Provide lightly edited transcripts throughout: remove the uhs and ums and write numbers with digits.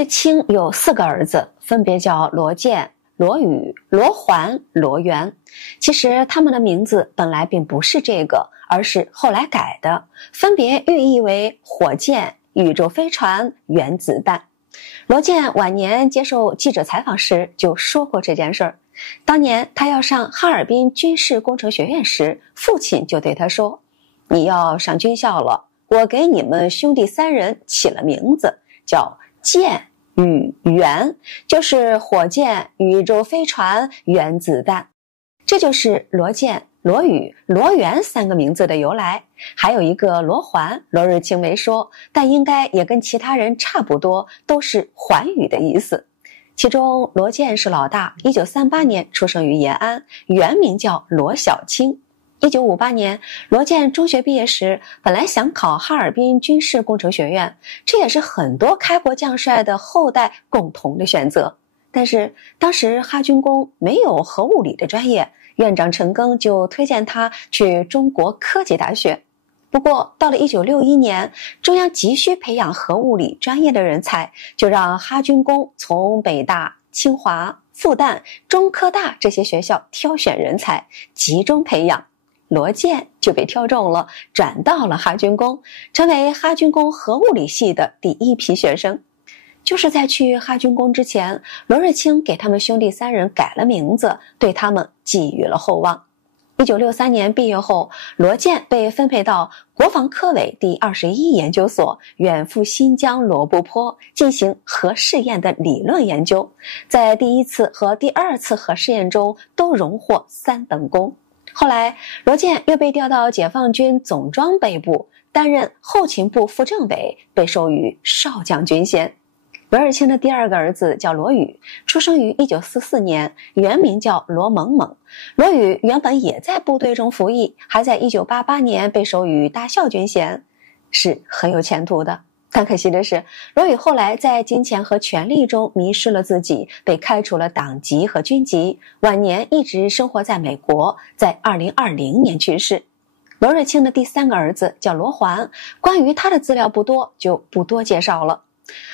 瑞卿有4个儿子，分别叫罗建、罗宇、罗环、罗元。其实他们的名字本来并不是这个，而是后来改的，分别寓意为火箭、宇宙飞船、原子弹。罗建晚年接受记者采访时就说过这件事儿。当年他要上哈尔滨军事工程学院时，父亲就对他说：“你要上军校了，我给你们兄弟3人起了名字，叫箭、宇、元，就是火箭、宇宙飞船、原子弹。”这就是罗建、罗宇、罗元3个名字的由来。还有一个罗环，罗日清没说，但应该也跟其他人差不多，都是寰宇的意思。其中罗建是老大，1938年出生于延安，原名叫罗小青。1958年，罗建中学毕业时，本来想考哈尔滨军事工程学院，这也是很多开国将帅的后代共同的选择。但是当时哈军工没有核物理的专业，院长陈赓就推荐他去中国科技大学。不过到了1961年，中央急需培养核物理专业的人才，就让哈军工从北大、清华、复旦、中科大这些学校挑选人才，集中培养。罗建就被挑中了，转到了哈军工，成为哈军工核物理系的第1批学生。就是在去哈军工之前，罗日清给他们兄弟3人改了名字，对他们寄予了厚望。1963年毕业后，罗建被分配到国防科委第21研究所，远赴新疆罗布泊进行核试验的理论研究，在第1次和第2次核试验中都荣获3等功。后来罗建又被调到解放军总装备部，担任后勤部副政委，被授予少将军衔。罗日清的第2个儿子叫罗宇，出生于1944年，原名叫罗猛猛。罗宇原本也在部队中服役，还在1988年被授予大校军衔，是很有前途的。但可惜的是，罗宇后来在金钱和权力中迷失了自己，被开除了党籍和军籍，晚年一直生活在美国，在2020年去世。罗日清的第3个儿子叫罗环，关于他的资料不多，就不多介绍了。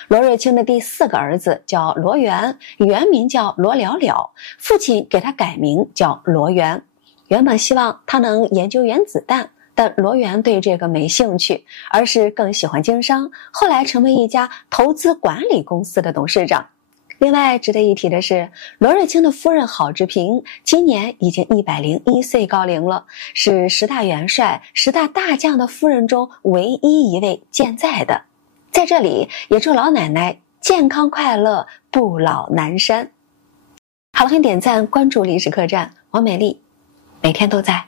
罗日清的第4个儿子叫罗元，原名叫罗了了，父亲给他改名叫罗元。原本希望他能研究原子弹，但罗元对这个没兴趣，而是更喜欢经商，后来成为一家投资管理公司的董事长。另外值得一提的是，罗日清的夫人郝志平今年已经101岁高龄了，是10大元帅、10大大将的夫人中唯一一位健在的。在这里也祝老奶奶健康快乐，不老南山。好了，点赞关注历史客栈，王美丽每天都在。